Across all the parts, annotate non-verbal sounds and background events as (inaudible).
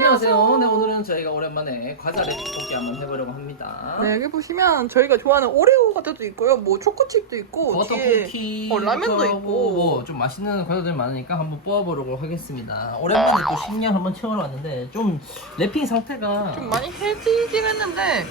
안녕하세요. 네, 오늘은 저희가 오랜만에 과자 레시피 한번 해보려고 합니다. 네, 여기 보시면 저희가 좋아하는 오레오 과자도 있고요. 뭐 초코칩도 있고 버터 뒤에 쿠키, 어, 라면도 있고. 뭐좀 맛있는 과자들 많으니까 한번 뽑아보려고 하겠습니다. 오랜만에 또 식량 한번 채우러 왔는데 좀 랩핑 상태가 좀 많이 해지긴 했는데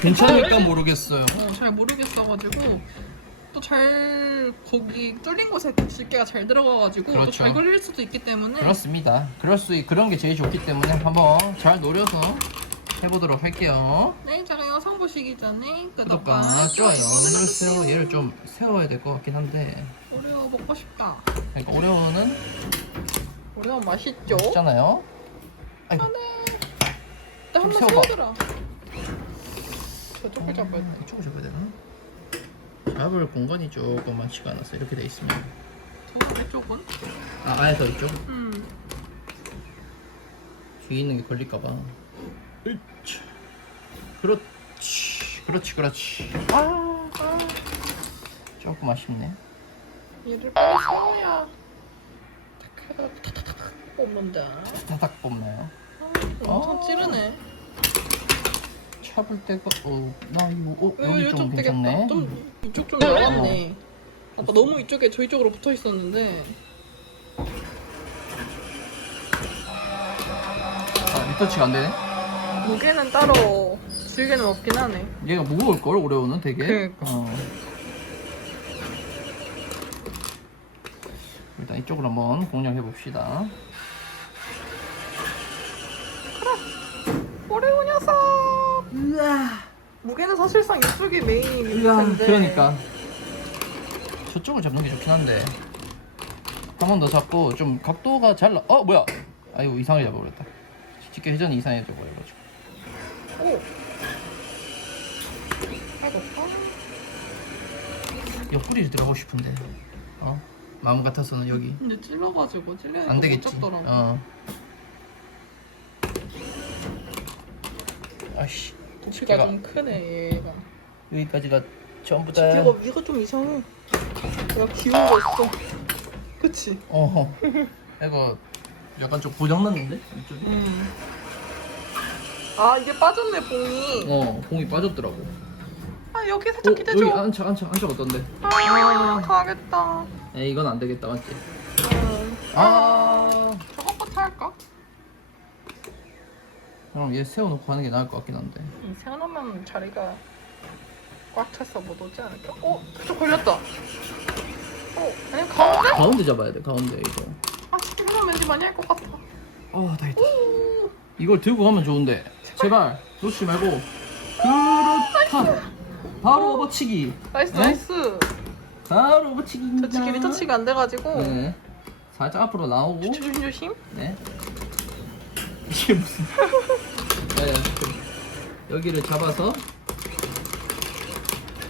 괜찮을까 모르겠어요. 어, 잘 모르겠어가지고 또 잘 거기 뚫린 곳에 집게가 잘 들어가가지고 그렇죠. 또 잘 걸릴 수도 있기 때문에 그렇습니다. 그럴 수 있- 그런 게 제일 좋기 때문에 한번 잘 노려서 해보도록 할게요. 네, 제가 영상 보시기 전에 구독과 좋아요 눌러주세요. 얘를 좀 세워야 될 것 같긴 한데 오레오 먹고 싶다. 그러니까 오레오는 오레오 맛있죠? 있잖아요. 아이고. 나 한번 좀 세워봐. 세우더라. 저 쪽을 잡아야 돼. 이쪽을 잡아야 되나? 잡을 공간이 조금 많지가 않아서 이렇게 돼 있으면 저 이쪽은? 아 아예 더 이쪽 음. 뒤에 있는 게 걸릴까봐 으차. 그렇지 그렇지 그렇지 아, 아, 조금 아쉽네 얘를 빨리 세워야 탁 탁탁탁 뽑는다. 타닥 뽑나요? 아, 엄청 어. 찌르네. 잡을 때가 어나 이거 어 어, 여기 좀 되겠다. 괜찮네 좀 이쪽 좀 나갔네. 아까 너무 이쪽에 저희 쪽으로 붙어 있었는데 아 리터치가 안 되네 무게는 따로 줄게는 없긴 하네. 얘가 무거울 걸 오레오는 되게 그러니까. 어. 일단 이쪽으로 한번 공략해 봅시다 오레오 녀석. 으아 무게는 사실상 이쪽이 메인일 으아 텐데. 그러니까 저쪽을 잡는 게 좋긴 한데 한 번 더 잡고 좀 각도가 잘 나. 어 뭐야? 아이고 이상하게 잡아버렸다. 직계 회전이 이상해져 버려가지고. 오. 아이고. 아. 옆구리를 들어가고 싶은데. 어 마음 같아서는 여기 근데 찔러가지고 안못 되겠지. 잡더라고. 어. 아씨 집게가- 좀 크네 얘가. 여기까지가 전부 다. 집게가 위가 좀 이상해. 내가 기울었어. 그치? 어허. 이거 약간 좀 고장났는데 이쪽이. 음. 아 이게 빠졌네 봉이. 어 공이 빠졌더라고. 아 여기 어, 살짝 기대줘. 여기 안착 안착 안착 어떤데? 아 가겠다. 에 이건 안 되겠다 맞지? 음. 아 그럼 얘 세워놓고 하는 게 나을 것 같긴 한데 이 세워놓으면 자리가 꽉 차서 못 오지 않을까? 어? 저 걸렸다. 어? 아니면 가운데? 가운데 잡아야 돼 가운데 이거 아 이러면 왠지 많이 할 것 같아. 어 다행이다 오. 이걸 들고 가면 좋은데 제발 놓치지 말고 그렇다 바로 업어치기 나이스 네? 나이스. 바로 업어치기 저 지금 리터치가 안 돼가지고 네 살짝 앞으로 나오고 조심 조심. 네 이게 무슨 네, 여기를 잡아서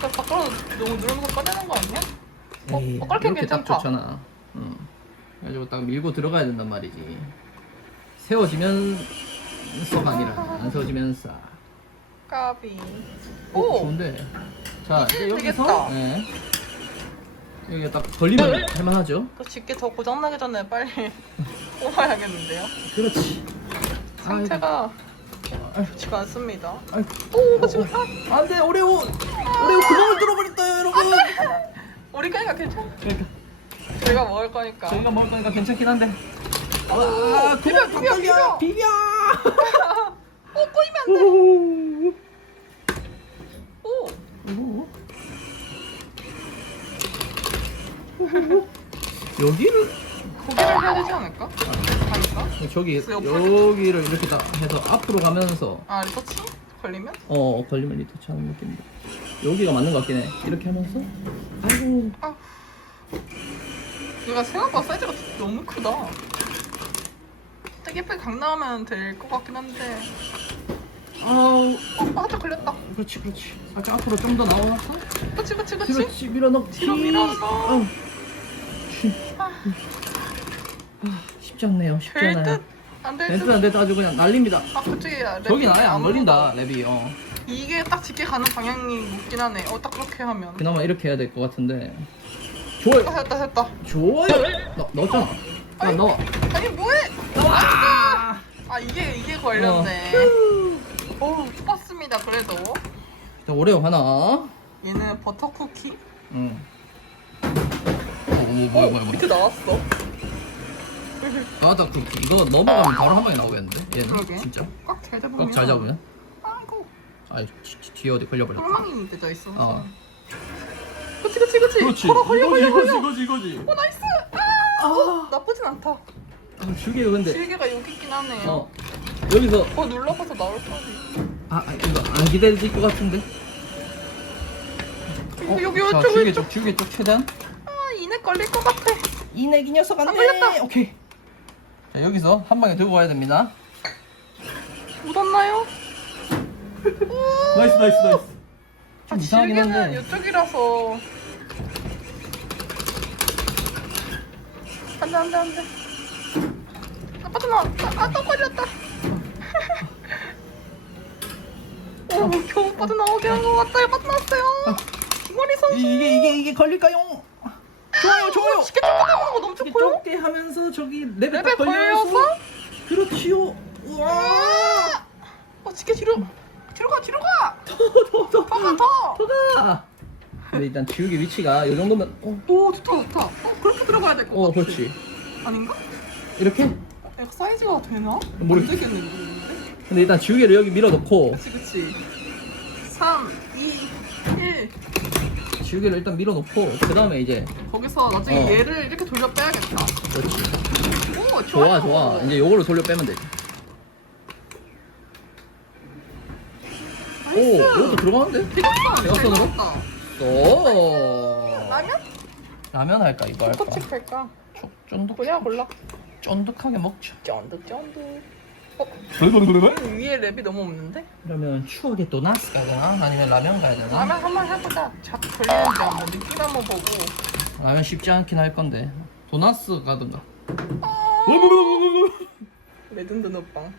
나 밖으로 너무 누르면서 꺼내는 거 아니야? 어, 에이, 어, 깔끔 이렇게 딱 괜찮다. 좋잖아 응. 그래가지고 딱 밀고 들어가야 된단 말이지 세워지면서가 아니라 안 세워지면서 까비. 오 오. 좋은데 자 이제 여기서 되겠다. 네. 여기가 딱 걸리면 할만하죠 그 집게 더 고장 나기 전에 빨리 (laughs) 뽑아야겠는데요. 그렇지 상태가 좋지가 않습니다. 오. 지금 아, 안돼 오레오 오레오 구멍을 뚫어버렸어요 여러분 (laughs) 우리 거니까 괜찮아. 그러니까 저희가 먹을 거니까. 저희가 먹을 거니까 괜찮긴 한데 오, 와 비벼, 구멍 비벼, 비벼. 비벼 (laughs) 어, 꼬이면 안 돼. 오. 오, 오. (laughs) 여기를 고기를 해야 되지 않을까? 저기 옆으로 여기를 이렇게 딱 해서 앞으로 가면서 아, 리터치? 걸리면? 어 걸리면 리터치 하는 느낌인데 여기가 맞는 것 같긴 해 이렇게 하면서 아이고 아. 얘가 생각보다 사이즈가 너무 크다. 딱 예쁘게 각 나오면 될 것 같긴 한데. 아우 어, 살짝 걸렸다. 그렇지 그렇지 살짝 앞으로 좀 더 나와서 그치, 그치, 그치. 그렇지 밀어넣기 뒤로 밀어넣어. 아우. 쉬. 아, 쉽지 않네요 쉽지 될 않아요 듯, 안될 렌트 듯. 안 돼도 아주 그냥 날립니다 아, 그쪽에 저긴 아예 안 걸린다 랩이 어 이게 딱 집게 가는 방향이 맞긴 하네. 어, 딱 그렇게 하면. 그나마 이렇게 해야 될 것 같은데 좋아요 아, 됐다, 됐다. 좋아요 너, 넣었잖아 야 아니, 넣어 아니, 뭐해? 아 아 이게 이게 걸렸네. 오 뽑았습니다 그래도. 자, 오레오 하나. 얘는 버터 쿠키. 응. 오, 오 뭐야 뭐야 뭐야. 밑에 나왔어. 나왔다 쿠키. 이거 넘어가면 바로 한 방에 나오겠는데? 얘는 그러게. 진짜. 꽉잘 잡으면. 꽉 잘 잡으면. 아이고 아이 뒤- 뒤- 뒤에 어디 걸려버렸다. 똘망이 되져 있어. 어. 그치 그치 그치. 걸어 걸려 걸려 걸려. 이거지 이거지. 오 나이스. 아, 어, 나쁘진 않다. 아, 죽여요 근데. 질개가 여기 있긴 하네요. 어. 여기서 어 눌러봐서 나올 거지. 아 아, 이거 안 기다려질 것 같은데. 여기 여기 자, 이쪽 죽여 이쪽. 쪽 죽여 쪽 최대한. 아 이내 걸릴 것 같아. 이내기 녀석 안안 돼. 걸렸다. 오케이. 자 여기서 한 방에 들고 가야 됩니다. 묻었나요? 나이스 나이스 나이스. 아, 좀 이상하긴 질개는 한데. 이쪽이라서. 안 돼 안 돼 안 돼. 아 빠져나왔다. 아또 걸렸다. 오 (laughs) 겨우 빠져나오게 한 것 같아요. 빠져나왔어요. 이머리 선수. 이- 이게 이게 이게 걸릴까요? 좋아요 좋아요. 쉽게 거 너무 좋고요. 좁게 하면서 저기 레벨 딱 걸려서 걸려서. 그렇지요. 우와. 어 쉽게 뒤로 뒤로 가 뒤로 가. 더더더 더가 더. 더가. 근데 일단 지우개 위치가 이 정도면 어, 오 좋다 좋다. 어 그렇게 들어가야 될것어 같아. 그렇지. 아닌가? 이렇게. 약간 사이즈가 되나? 모르겠- 안 되겠는데. 근데 일단 지우개를 여기 밀어 넣고 그치 그치. 3, 2, 1. 지우개를 일단 밀어놓고 그 다음에 이제 거기서 나중에 어. 얘를 이렇게 돌려 빼야겠다. 그렇지. 오 좋아 좋아. 좋아. 이제 요걸로 돌려 빼면 되지. 오 나이스. 이것도 들어가는데? 대각선 대각선으로? 잘 나왔다. 오. 라면? 라면 할까 이거 할까? 초코칩 할까? 촉 쫀득 뭐냐 골라. 쫀득하게 먹자. 쫀득 쫀득. 어 그러면 위에 랩이 너무 없는데? 추억의 도나스 가야 되나? 아니면 라면 가야 되나? 라면 한번 해보자. 잡 걸리는지 한번 느낌 한번 보고. 라면 쉽지 않긴 할 건데 도나스 가든가. 레전드 노빵.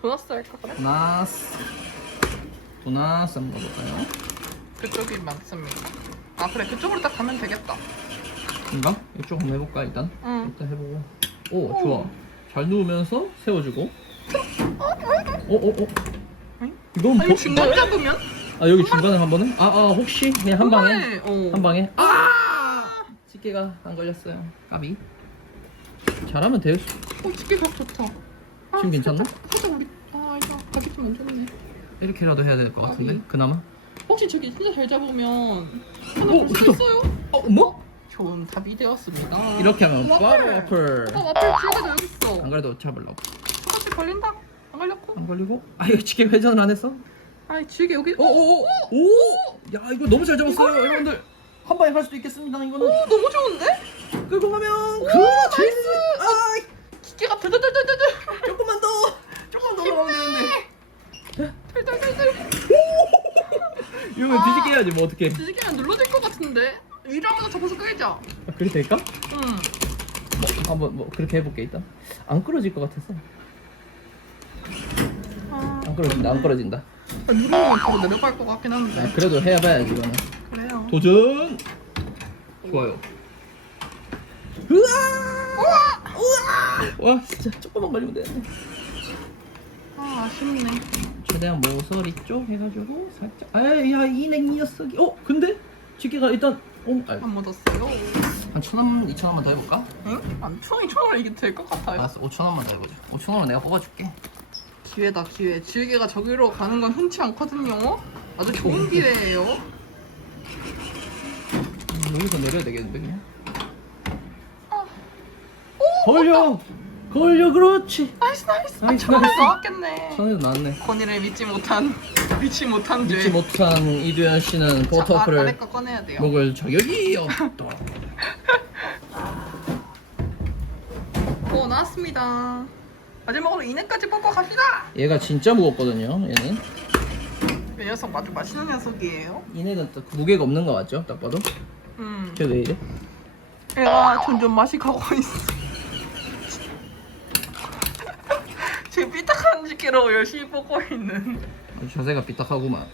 도넛스 할까 그래? 도나스. 도나스 한번 가볼까요? 그쪽이 많습니다. 아 그래 그쪽으로 딱 가면 되겠다. 인가? 이쪽 한번 해볼까 일단? 응. 일단 해보고. 오 좋아. 잘 누우면서 세워주고. 응? 이건 아니 뭐- 중간 잡으면? 아 여기 중간에 한 번은? 아, 아 혹시 그냥 한 방에 어. 한 방에 아 집게가 안 걸렸어요 까비 잘하면 돼요 어 집게 각 좋다. 아, 지금 괜찮나? 살짝, 살짝 우리 아 이거 각이 좀안 좋네. 이렇게라도 해야 될 것 같은데 까비. 그나마 혹시 저기 진짜 잘 잡으면 하나 오, 볼수. 있어요? 어 뭐? 좋은 답이 되었습니다. 이렇게 하면 와플. 바로 와플 어 와플 지우개도 여기 있어. 안 그래도 잡으려고 똑같이 걸린다. 안 걸렸고. 안 걸리고 아 이거 집게 회전을 안 했어? 아 지우개 여기. 오, 오오 오 야 이거 너무 잘 잡았어요 여러분들 한 방에 갈 수도 있겠습니다 이거는 오 너무 좋은데? 끌고 가면 그렇지 나이스. 아 기계가 드드드드드드. 조금만 더 조금만 더 올라가면 되는데 들들들들. 이거 아. 뒤집게 해야지 뭐 어떻게 뒤지기면 눌러질 것 같은데. 한번 접어서 끌자. 아, 그렇게 될까? 응. 뭐, 한번 뭐 그렇게 해볼게 일단 안 끌어질 것 같아서 아, 안 끌어진다 안 끌어진다 누르면 바로 내려갈 것 같긴 아, 한데. 그래도 해봐야지 이거는 그래요. 도전 좋아요 으아 우와 와 진짜 조금만 걸리면 되는데 아 아쉽네. 최대한 모서리 쪽 해가지고 살짝 아야 이 냉 이 녀석이 어 근데 집게가 일단 어, 아, 안 묻었어요. 한 천 원 이천 원만 더 해볼까? 응? 안 천원 이천 원 이게 될 것 같아요. 알았어 오천 원만 더 해보자 오천 원은 내가 뽑아줄게 기회다 기회. 지우개가 저기로 가는 건 흔치 않거든요. 아주 좋은 (laughs) 기회예요. 음, 여기서 내려야 되겠는데 그냥 걸려 걸려 그렇지 나이스 나이스. 아, 나이스, 천원 나이스. 나왔겠네. 천에도 나왔네 건이를 믿지 못한 (laughs) 믿지 못한 죄. 믿지 못한 이두현 씨는 자, 아, 버터풀을 아래 거 꺼내야 돼요. 먹을 자격이 없다. (laughs) 오 나왔습니다. 마지막으로 이내까지 뽑고 갑시다. 얘가 진짜 무겁거든요. 얘는 이 녀석 아주 맛있는 녀석이에요. 얘네는 딱 무게가 없는 거 같죠? 딱 봐도. 음. 쟤왜 이래? 얘가 점점 맛이 가고 있어. 지금 삐딱한 집게로 열심히 뽑고 있는. 자세가 삐딱하구만.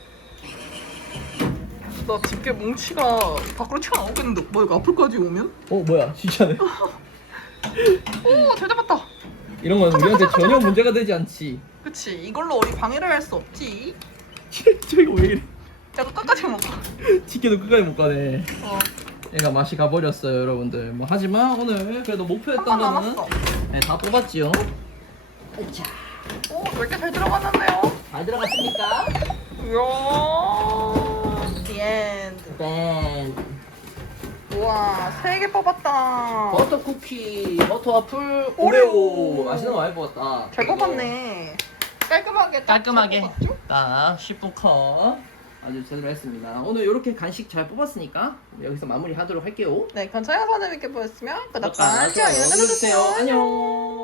나 집게 뭉치가 밖으로 튀어나오겠는데 뭐 이거 앞을까지 오면? 어 뭐야 진짜네. (laughs) 오잘 잡았다. 이런 건 우리한테 전혀 문제가 되지 않지. 그치 이걸로 우리 방해를 할 수 없지 (laughs) 저 이거 왜 이래? 야너 끝까지 먹어 치킨도 끝까지 못 가네. 어 얘가 맛이 가버렸어요, 여러분들. 뭐 하지만 오늘 그래도 목표했던 한번 거는 남았어 네, 다 뽑았지요. 오 이렇게 잘 들어갔는데요 잘 들어갔습니까? 이야 디엔드 밴. 우와 세 개 뽑았다 버터 쿠키, 버터 와플, 오레오. 오레오. 맛있는 거 많이 뽑았다. 잘 뽑았네 깔끔하게 딱 깔끔하게 잘 뽑았죠? 딱 10분 컷 아주 제대로 했습니다. 오늘 이렇게 간식 잘 뽑았으니까 여기서 마무리하도록 할게요. 네, 그럼 저희 영상을 이렇게 보였으면 구독과 구독과 좋아요 눌러주세요. 눌러주세요. 안녕.